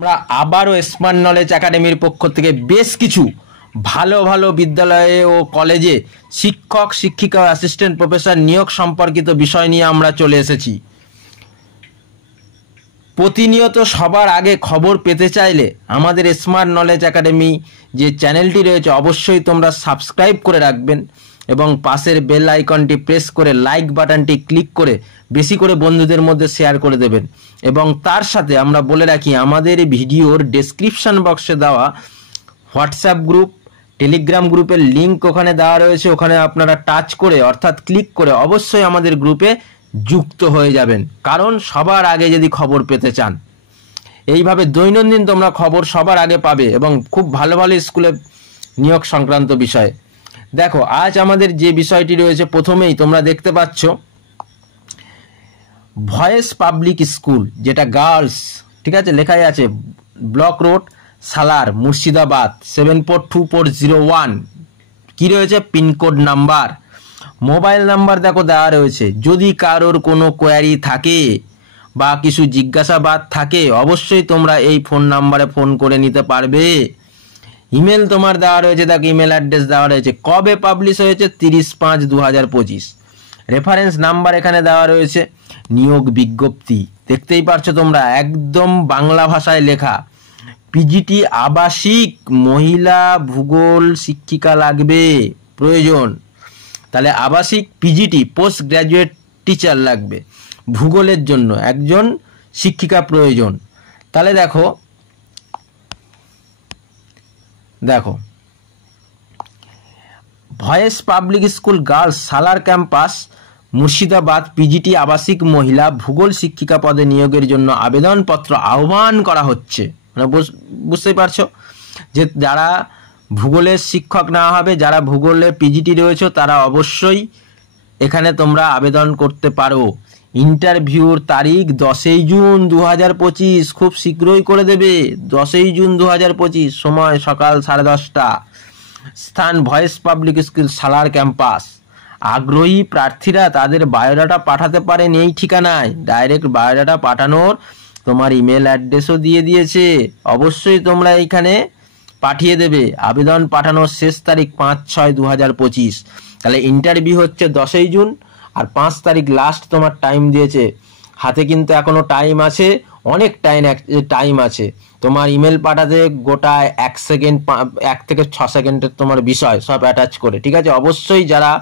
আমরা আবারও smart knowledge একাডেমির পক্ষ থেকে বেশ কিছু ভালো ভালো বিদ্যালয়ে ও কলেজে শিক্ষক শিক্ষিকা ও অ্যাসিস্ট্যান্ট প্রফেসর নিয়োগ সম্পর্কিত বিষয় নিয়ে আমরা চলে এসেছি। প্রতিনিয়ত সবার আগে খবর পেতে চাইলে আমাদের স্মার্ট নলেজ একাডেমি যে চ্যানেলটি রয়েছে অবশ্যই তোমরা সাবস্ক্রাইব করে রাখবেন এবং পাশের বেল আইকনটি প্রেস করে লাইক বাটনটি ক্লিক করে বেশি করে বন্ধুদের মধ্যে শেয়ার করে দেবেন। এবং তার সাথে আমরা বলে রাখি আমাদের ভিডিওর ডেসক্রিপশন বক্সে দেওয়া হোয়াটসঅ্যাপ গ্রুপ টেলিগ্রাম গ্রুপের লিঙ্ক ওখানে দেওয়া রয়েছে, ওখানে আপনারা টাচ করে অর্থাৎ ক্লিক করে অবশ্যই আমাদের গ্রুপে যুক্ত হয়ে যাবেন, কারণ সবার আগে যদি খবর পেতে চান এইভাবে দৈনন্দিন তোমরা খবর সবার আগে পাবে এবং খুব ভালো ভালো স্কুলে নিয়োগ সংক্রান্ত বিষয়ে। দেখো আজ আমাদের যে বিষয়টি রয়েছে প্রথমেই তোমরা দেখতে পাচ্ছ ভয়েস পাবলিক স্কুল, যেটা গার্লস, ঠিক আছে, লেখাই আছে ব্লক রোড সালার মুর্শিদাবাদ 742401। কি রয়েছে পিনকোড নাম্বার, মোবাইল নাম্বার দেখো দেওয়া রয়েছে। যদি কারোর কোনো কোয়ারি থাকে বা কিছু জিজ্ঞাসাবাদ থাকে অবশ্যই তোমরা এই ফোন নাম্বারে ফোন করে নিতে পারবে। ইমেল তোমার দেওয়া রয়েছে, দেখো ইমেল অ্যাড্রেস দেওয়া রয়েছে। কবে পাবলিশ হয়েছে 30/5/2025। রেফারেন্স নাম্বার এখানে দেওয়া রয়েছে। নিয়োগ বিজ্ঞপ্তি দেখতেই পারছো তোমরা, একদম বাংলা ভাষায় লেখা। পিজিটি আবাসিক মহিলা ভূগোল শিক্ষিকা লাগবে, প্রয়োজন। তাহলে আবাসিক পিজিটি পোস্ট গ্র্যাজুয়েট টিচার লাগবে, ভূগোলের জন্য একজন শিক্ষিকা প্রয়োজন। তাহলে দেখো ভয়েস পাবলিক স্কুল গার্লস সালার ক্যাম্পাস মুর্শিদাবাদ পিজিটি আবাসিক মহিলা ভূগোল শিক্ষিকা পদে নিয়োগের জন্য আবেদনপত্র আহ্বান করা হচ্ছে। মানে বুঝতেই পারছো যে যারা ভূগোলের শিক্ষক নেওয়া হবে, যারা ভূগোলে পিজিটি রয়েছে তারা অবশ্যই এখানে তোমরা আবেদন করতে পারো। ইন্টারভিউর তারিখ 10 জুন 2025, খুব শীঘ্রই করে দেবে। 10 জুন 2025, সময় সকাল 10:30টা। স্থান ভয়েস পাবলিক স্কুল সালার ক্যাম্পাস। আগ্রহী প্রার্থীরা তাদের বায়োডাটা পাঠাতে পারেন এই ঠিকানায়। ডাইরেক্ট বায়োডাটা পাঠানোর তোমার ইমেল অ্যাড্রেসও দিয়ে দিয়েছে, অবশ্যই তোমরা এইখানে পাঠিয়ে দেবে। আবেদন পাঠানোর শেষ তারিখ 5/6/2025। তাহলে ইন্টারভিউ হচ্ছে 10 জুন আর 5 তারিখ লাস্ট তোমার টাইম দিয়েছে হাতে, কিন্তু এখনো টাইম আছে, অনেক টাইম আছে। তোমার ইমেল পাঠাতে গোটা 1 সেকেন্ড, 1 থেকে 6 সেকেন্ডের তোমার বিষয় সব অ্যাটাচ করে, ঠিক আছে। অবশ্যই যারা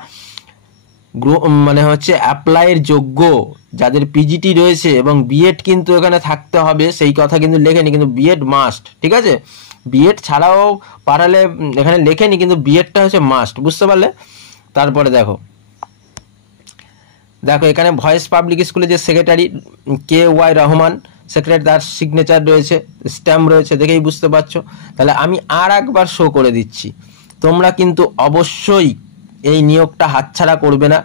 মানে হচ্ছে অ্যাপ্লাইয়ের যোগ্য, যাদের পিজিটি রয়েছে এবং বিএড কিন্তু এখানে থাকতে হবে সেই কথা কিন্তু লেখেনি, কিন্তু বিএড মাস্ট, ঠিক আছে। বিএড ছাড়াও পাঠালে এখানে লেখেনি, কিন্তু বিএডটা হচ্ছে মাস্ট, বুঝতে পারলে। তারপরে দেখো এখানে ভয়েস পাবলিক স্কুলে যে সেক্রেটারি KY রহমান সেক্রেটারি, তার সিগনেচার রয়েছে, স্ট্যাম্প রয়েছে, দেখেই বুঝতে পারছো। তাহলে আমি আর একবার শো করে দিচ্ছি, তোমরা কিন্তু অবশ্যই এই নিয়োগটা হাতছাড়া করবে না।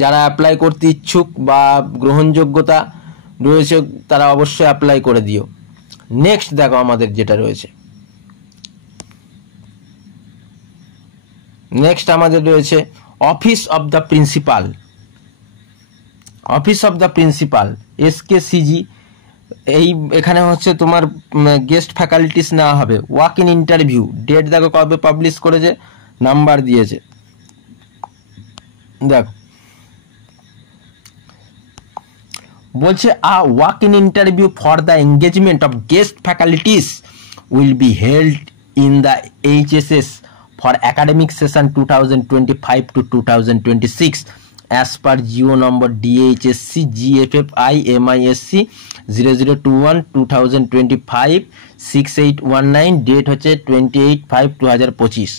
যারা অ্যাপ্লাই করতে ইচ্ছুক বা গ্রহণযোগ্যতা রয়েছে তারা অবশ্যই অ্যাপ্লাই করে দিও। নেক্সট দেখো আমাদের যেটা রয়েছে, নেক্সট আমাদের রয়েছে office of the principal. Office of the principal SKCG। এখানে হচ্ছে তোমার গেস্ট ফ্যাকাল্টিস নেওয়া হবে। ওয়াক ইন ইন্টারভিউ ডেট দেখো কবে পাবলিশ করেছে, নাম্বার দিয়েছে, দেখো বলছে walk in interview for the engagement of guest faculties will be held in the HSS for academic session 2025 to 2026 as per GO number DHSC GFFI MISC 0021/2025 6819, date হচ্ছে 28/5/2025।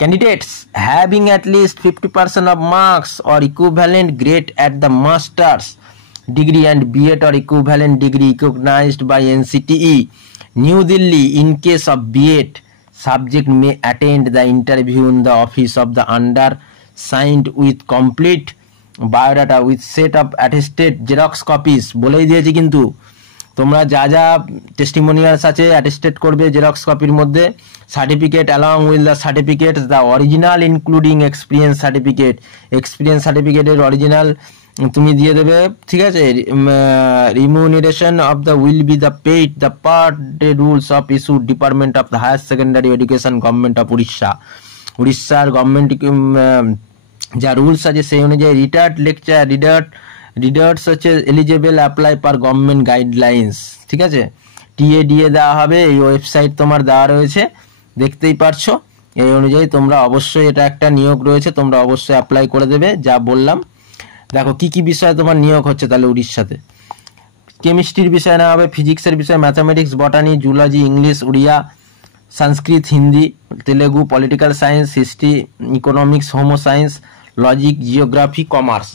Candidates having at least 50% of marks or equivalent grade at the master's degree and BEd or equivalent degree recognized by NCTE New Delhi. In case of BEd, subject may attend the interview in the office of the undersigned with complete biodata with set of attested xerox copies। বলেই দিয়েছি কিন্তু তোমরা যা যা testimonials আছে attested করবে xerox কপির মধ্যে। Certificate along with the certificate the original including experience সার্টিফিকেটের অরিজিনাল তুমি দিয়ে দেবে, ঠিক আছে। Remuneration of the will be the paid the per day rules of issue department of the higher secondary education government of উড়িষ্যার government যা rules আছে সেই অনুযায়ী রিটায়ার্ড লেকচার রিডার্স হচ্ছে eligible apply per government guidelines, ঠিক আছে। TA DA দেওয়া হবে, এই ওয়েবসাইট তোমার দেওয়া রয়েছে, দেখতেই পারছো। এই অনুযায়ী তোমরা অবশ্যই, এটা একটা নিয়োগ রয়েছে, তোমরা অবশ্যই অ্যাপ্লাই করে দেবে, যা বললাম। দেখো কি কি বিষয়ে তোমার নিয়োগ হচ্ছে তাহলে উড়িষ্যাতে। কেমিস্ট্রির বিষয় নেওয়া হবে, ফিজিক্সের বিষয়, mathematics, botany, zoology, English, Odia, Sanskrit, Hindi, Telugu, political science, history, economics, Homo science, logic, geography, commerce.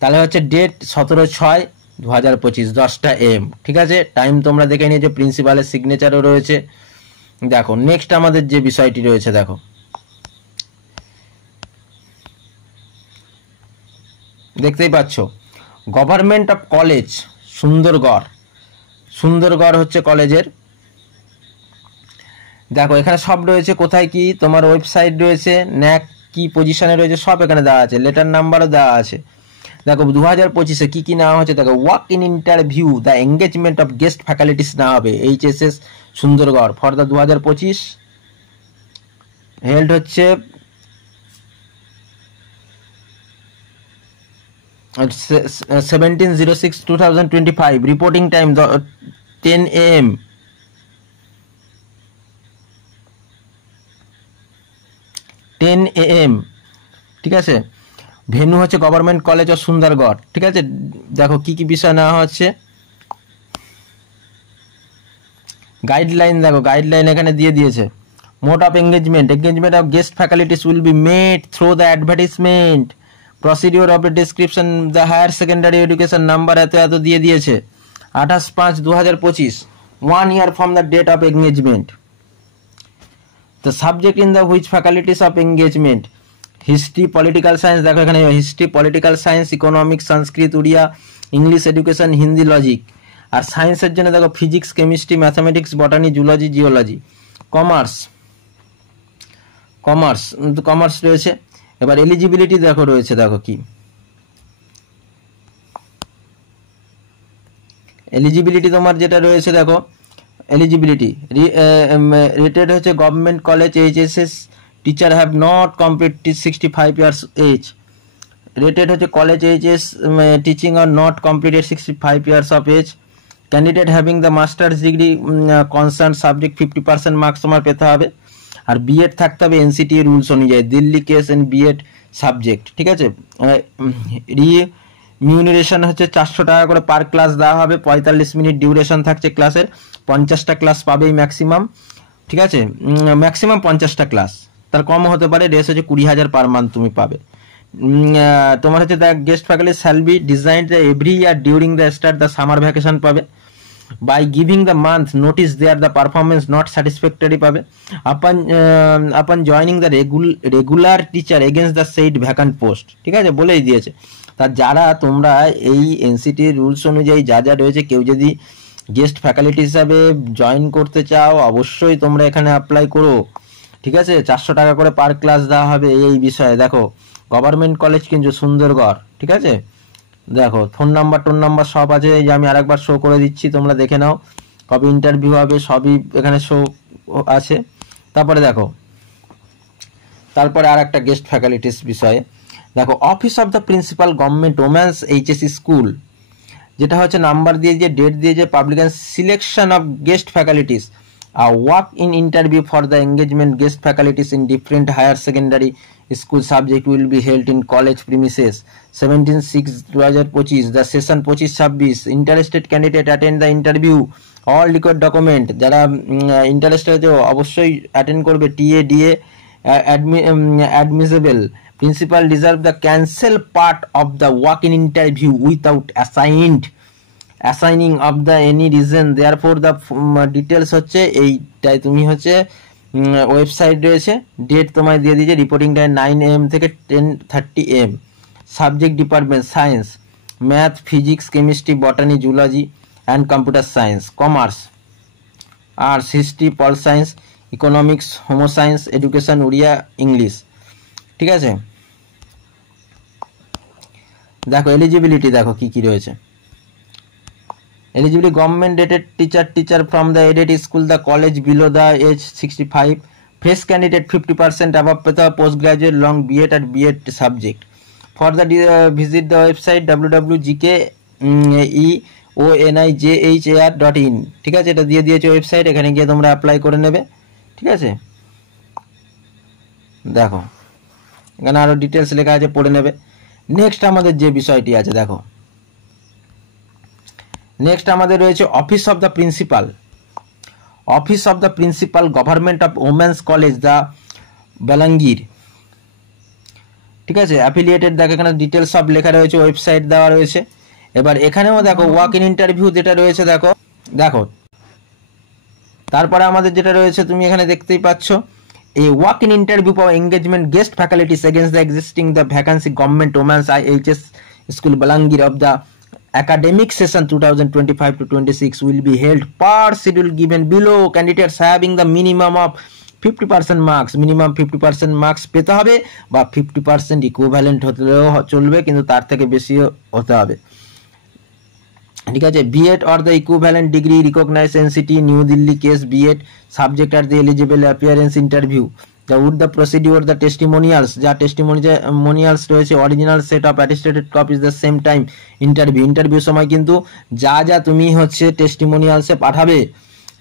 তাহলে হচ্ছে ডেট 17/6/2025 10টা AM, ঠিক আছে। টাইম তোমরা দেখে নিয়েছো, প্রিন্সিপালের সিগনেচারও রয়েছে। দেখো নেক্সট আমাদের যে বিষয়টি রয়েছে, দেখো দেখতেই পাচ্ছ গভর্নমেন্ট অফ কলেজ সুন্দরগড় হচ্ছে কলেজের। দেখো এখানে সব রয়েছে, কোথায় কি তোমার ওয়েবসাইট রয়েছে, ন্যাক কি পজিশনে রয়েছে সব এখানে দেওয়া আছে, লেটার নাম্বারও দেওয়া আছে। দেখো 2025-এ কি নেওয়া হচ্ছে, দেখো walk in interview the engagement of guest faculties নেওয়া হবে HSS Sundargarh for the 2025 held হচ্ছে 17/06/2025, রিপোর্টিং টাইম 10 AM, ঠিক আছে। ভেন্যু হচ্ছে গভর্নমেন্ট কলেজ অফ সুন্দরগড়, ঠিক আছে। দেখো কি কি বিষয় নেওয়া হচ্ছে, গাইডলাইন, দেখো গাইডলাইন এখানে দিয়ে দিয়েছে। Mode of engagement of guest faculties will be made through the advertisement, procedure of the description the higher secondary education number এত দিয়ে দিয়েছে। 28/5/2025, 1 year from the date of engagement. The subject in the which faculties of engagement, history, political science, দেখো এখানে history, political science, economics, সংস্কৃত, উড়িয়া, English, education, Hindi, logic. আর সায়েন্সের জন্য দেখো physics, chemistry, mathematics, botany, zoology, geology. Commerce রয়েছে। এবার eligibility দেখো রয়েছে, দেখো কি এলিজিবিলিটি তোমার যেটা রয়েছে, দেখো এলিজিবিলিটি রেটেড হচ্ছে government college HSS teacher have not completed 65 years age, retired হচ্ছে college HS teaching are not completed 65 years of age, candidate having the master's degree concern subject 50% marks তোমার পেতে হবে। আর বিএড থাকতে হবে NCTA রুলস অনুযায়ী, Delhi case and BEd subject, ঠিক আছে। Remuneration হচ্ছে 400 টাকা করে পার ক্লাস দেওয়া হবে, 45 মিনিট ডিউরেশন থাকছে ক্লাসের, 50টা ক্লাস পাবেই ম্যাক্সিমাম, ঠিক আছে। ম্যাক্সিমাম 50টা ক্লাস, তার কম হতে পারে। রেস হচ্ছে 20,000 পার মান্থ তুমি পাবে। তোমার হচ্ছে the guest faculty shall be designed every year during the start the summer vacation পাবে। By giving the month notice there the performance not satisfactory পাবে। Upon joining the regular teacher against the said vacant post, ঠিক আছে, বলেই দিয়েছে। তা যারা তোমরা এই NCT রুলস অনুযায়ী যা রয়েছে, কেউ যদি গেস্ট ফ্যাকাল্টি হিসাবে জয়েন করতে চাও অবশ্যই তোমরা এখানে অ্যাপ্লাই করো, ঠিক আছে। 400 টাকা করে পার ক্লাস দেওয়া হবে এই বিষয়ে। দেখো গভর্নমেন্ট কলেজ কিন্তু সুন্দরগড়, ঠিক আছে। দেখো ফোন নাম্বার সব আছে, এই যে আমি আরেকবার শো করে দিচ্ছি, তোমরা দেখে নাও। কবে ইন্টারভিউ হবে সবই এখানে শো আছে। তারপরে আর একটা গেস্ট ফ্যাকাল্টিস বিষয়ে দেখো, office of the principal government women's HSC school, যেটা হচ্ছে নাম্বার দিয়েছে, ডেট দিয়েছে, publication, selection of guest faculties, walk in interview for the engagement guest faculties in different higher secondary school subject will be held in college premises 17/6/2025, the session 25-26। Interested candidate attend the interview, all required document. যারা interested আছে অবশ্যই attend করবে। TADA admissible. Principal reserve the cancel part of the walk-in interview without assigning of the any reason. Therefore the details হচ্ছে এইটাই, তুমি হচ্ছে website রয়েছে, date তোমায় দিয়ে দিয়েছে, রিপোর্টিং টাইম 9 AM থেকে 10:30 AM। Subject department science, math, physics, chemistry, botany, zoology and computer science. Commerce, arts, history, pol science, economics, Homo science, education, Oriya, English, ঠিক আছে। দেখো এলিজিবিলিটি দেখো কি কি রয়েছে। Eligibility government dated teacher from the aided school the college below the age 65, fresh candidate 50% above post graduate long BEd আর BEd subject. For the visit the website www.gkeonijhar.in। ঠিক আছে, এটা দিয়ে দিয়েছে ওয়েবসাইট, এখানে গিয়ে তোমরা অ্যাপ্লাই করে নেবে। ঠিক আছে, দেখো এখানে আরো ডিটেলস লেখা আছে, পড়ে নেবে। নেক্সট আমাদের যে বিষয়টি আছে দেখো, নেক্সট আমাদের রয়েছে office of the principal. Office of the principal government of women's college the Balangir. ঠিক আছে, অ্যাফিলিয়েটেড দেখো এখানে ডিটেলস সব লেখা রয়েছে, ওয়েবসাইট দেওয়া রয়েছে। এবার এখানেও দেখো ওয়াক ইন ইন্টারভিউ যেটা রয়েছে দেখো দেখো তারপরে আমাদের যেটা রয়েছে তুমি এখানে দেখতেই পাচ্ছ, এই walk in interview for engagement guest faculties against the existing the vacancy government women's IHS school Balangir of the academic session 2025 to 26 will be held per schedule given below. Candidates having the minimum of 50% marks, minimum 50% marks পেতে হবে, বা 50% equivalent হতেও চলবে, কিন্তু তার থেকে বেশি হতে হবে। ঠিক আছে, BEd or the equivalent degree recognise NCT new Delhi case BEd subject আর the eligible appearance interview the procedure the testimonials যা testimonials রয়েছে original set of attested copies the same time interview সময় কিন্তু যা যা তুমি হচ্ছে টেস্টিমোনিয়ালসে পাঠাবে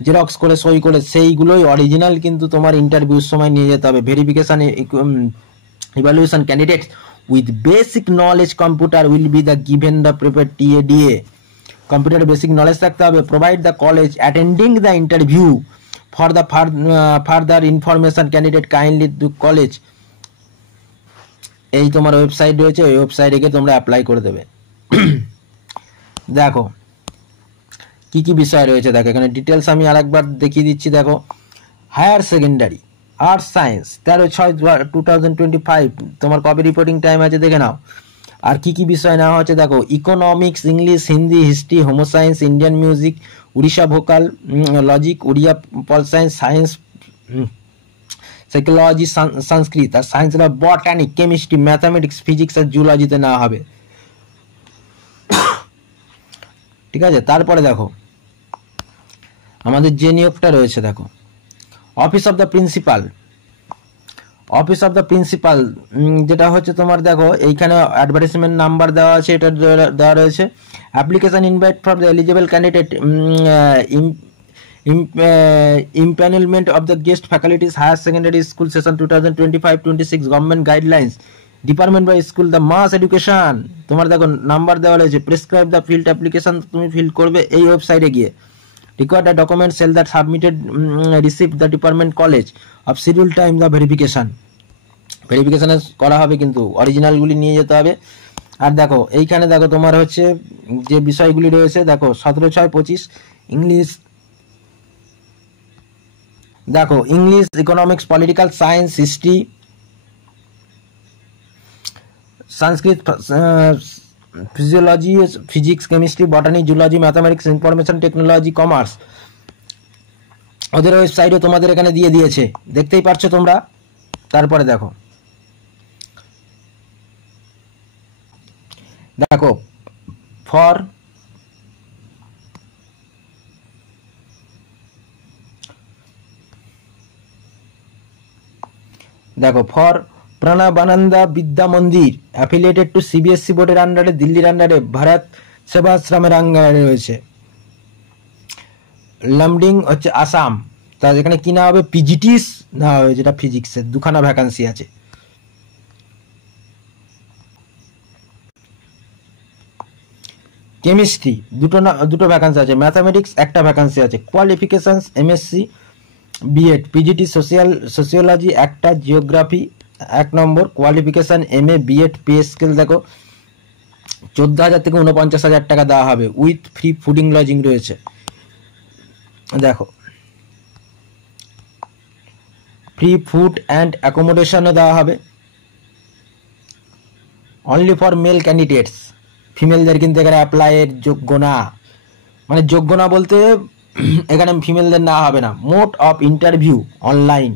জেরক্স করে সই করে সেইগুলোই অরিজিনাল কিন্তু তোমার ইন্টারভিউর সময় নিয়ে যেতে হবে। Verification evaluation candidates with basic knowledge computer will be the given the prepare TADA। Computer basic knowledge থাকতে হবে। Provide the college attending the interview for the further information candidate kindly to college। এই তোমার website রয়েছে, ওই ওয়েবসাইটে গিয়ে তোমরা apply করে দেবে। দেখো কি কি বিষয় রয়েছে দেখো এখানে ডিটেলস আমি আরেকবার দেখিয়ে দিচ্ছি। দেখো হায়ার সেকেন্ডারি আর্টস সায়েন্স 13/6/2025 তোমার কবে রিপোর্টিং টাইম আছে দেখে নাও। আর কি কি বিষয় নেওয়া হচ্ছে দেখো, economics, English, Hindi, history, home science, Indian music, Odisha vocal, logic, Odia pol science, science psychology, Sanskrit, আর science botany, chemistry, mathematics, physics আর জুলজিতে নেওয়া হবে। ঠিক আছে, তারপরে দেখো আমাদের যে নিয়োগটা রয়েছে দেখো office of the principal. Office of the principal যেটা হচ্ছে তোমার দেখো এইখানে অ্যাডভার্টাইজমেন্ট নাম্বার দেওয়া আছে, এটা দেওয়া রয়েছে। Application invite for the eligible candidate empanelment of the guest faculties higher secondary school session 2025-26 government guidelines department by school the mass education. তোমার দেখো নাম্বার দেওয়া রয়েছে। প্রেসক্রাইব দ্য ফিল্ড অ্যাপ্লিকেশন তুমি ফিল করবে এই ওয়েবসাইটে গিয়ে। required the documents shall that submitted received the department college of schedule time the verification করা হবে, কিন্তু অরিজিনালগুলি নিয়ে যেতে হবে। আর দেখো এইখানে দেখো তোমার হচ্ছে যে বিষয়গুলি রয়েছে দেখো 17/6/25 ইংলিশ, দেখো English, economics, political science, history, Sanskrit, physiology, physics, chemistry, botany, zoology, mathematics, information technology, commerce. ওদের ওয়েবসাইটও তোমাদের এখানে দিয়ে দিয়েছে, দেখতেই পাচ্ছ তোমরা। তারপরে দেখো দেখো ফর প্রণবানন্দা বিদ্যা মন্দির অ্যাফিলিয়েটেড টু CBSE বোর্ডের আন্ডারে, দিল্লির আন্ডারে, ভারত সেবাশ্রমের আন্ডারে রয়েছে। লামডিং হচ্ছে আসাম। তা এখানে কি না হবে, PGTs না হবে, যেটা ফিজিক্সের দুখানা ভ্যাকান্সি আছে। কেমিস্ট্রি দুটো ভ্যাকান্সি আছে। ম্যাথামেটিক্স একটা ভ্যাকান্সি আছে। Qualifications MSc BEd, PGT sociology একটা, জিওগ্রাফি 1 নম্বর, qualification MA BEd, pay scale দেখো 14,000 থেকে 49,000 টাকা দেওয়া হবে, উইথ ফ্রি ফুডিং লজিং রয়েছে। দেখো ফ্রি ফুড অ্যান্ড অ্যাকোমোডেশনও দেওয়া হবে। অনলি ফর মেল ক্যান্ডিডেটস, ফিমেলদের কিন্তু এখানে অ্যাপ্লাইয়ের যোগ্য না, মানে যোগ্য না বলতে এখানে ফিমেলদের না হবে না। Mode of interview online,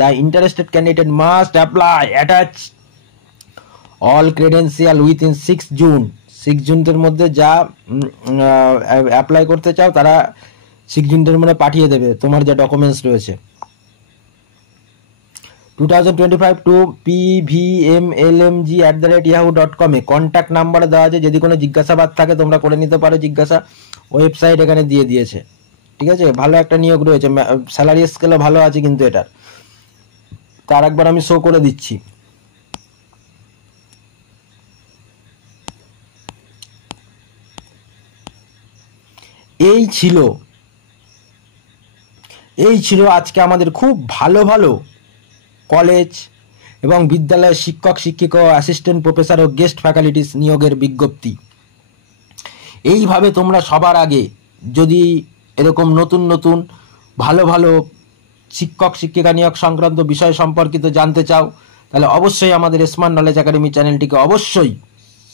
the interested candidate must apply attach all credential within 6 জুনের মধ্যে যা অ্যাপ্লাই করতে চাও তারা 6 জুনের মধ্যে পাঠিয়ে দেবে তোমার যা ডকুমেন্টস রয়েছে। 2025 টু pvmlmg@yahoo.com এ কন্ট্যাক্ট নাম্বার দেওয়া আছে, যদি কোনো জিজ্ঞাসাবাদ থাকে তোমরা করে নিতে পারো জিজ্ঞাসা, ওয়েবসাইট এখানে দিয়ে দিয়েছে। ঠিক আছে, ভালো একটা নিয়োগ রয়েছে, স্যালারি স্কেলও ভালো আছে কিন্তু এটার, তার একবার আমি শো করে দিচ্ছি। এই ছিল আজকে আমাদের খুব ভালো ভালো কলেজ এবং বিদ্যালয়ের শিক্ষক শিক্ষিকা ও অ্যাসিস্ট্যান্ট প্রফেসর ও গেস্ট ফ্যাকাল্টিস নিয়োগের বিজ্ঞপ্তি। এইভাবে তোমরা সবার আগে যদি এরকম নতুন নতুন ভালো ভালো শিক্ষক শিক্ষিকা নিয়োগ সংক্রান্ত বিষয় সম্পর্কিত জানতে চাও, তাহলে অবশ্যই আমাদের স্মার্ট নলেজ একাডেমি চ্যানেলটিকে অবশ্যই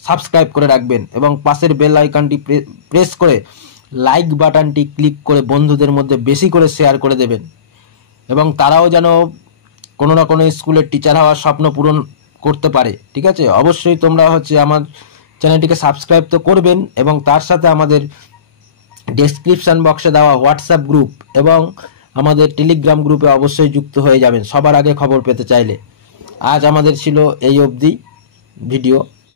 সাবস্ক্রাইব করে রাখবেন এবং পাশের বেল আইকনটি প্রেস করে লাইক বাটনটি ক্লিক করে বন্ধুদের মধ্যে বেশি করে শেয়ার করে দেবেন, এবং তারাও যেন কোনো না কোনো স্কুলের টিচার হওয়ার স্বপ্ন পূরণ করতে পারে। ঠিক আছে, অবশ্যই তোমরা আমার চ্যানেলটিকে সাবস্ক্রাইব তো করবেন, এবং তার সাথে আমাদের ডেসক্রিপশন বক্সে দেওয়া হোয়াটসঅ্যাপ গ্রুপ এবং আমাদের টেলিগ্রাম গ্রুপে অবশ্যই যুক্ত হয়ে যাবেন সবার আগে খবর পেতে চাইলে। আজ আমাদের ছিল এই অবধি ভিডিও।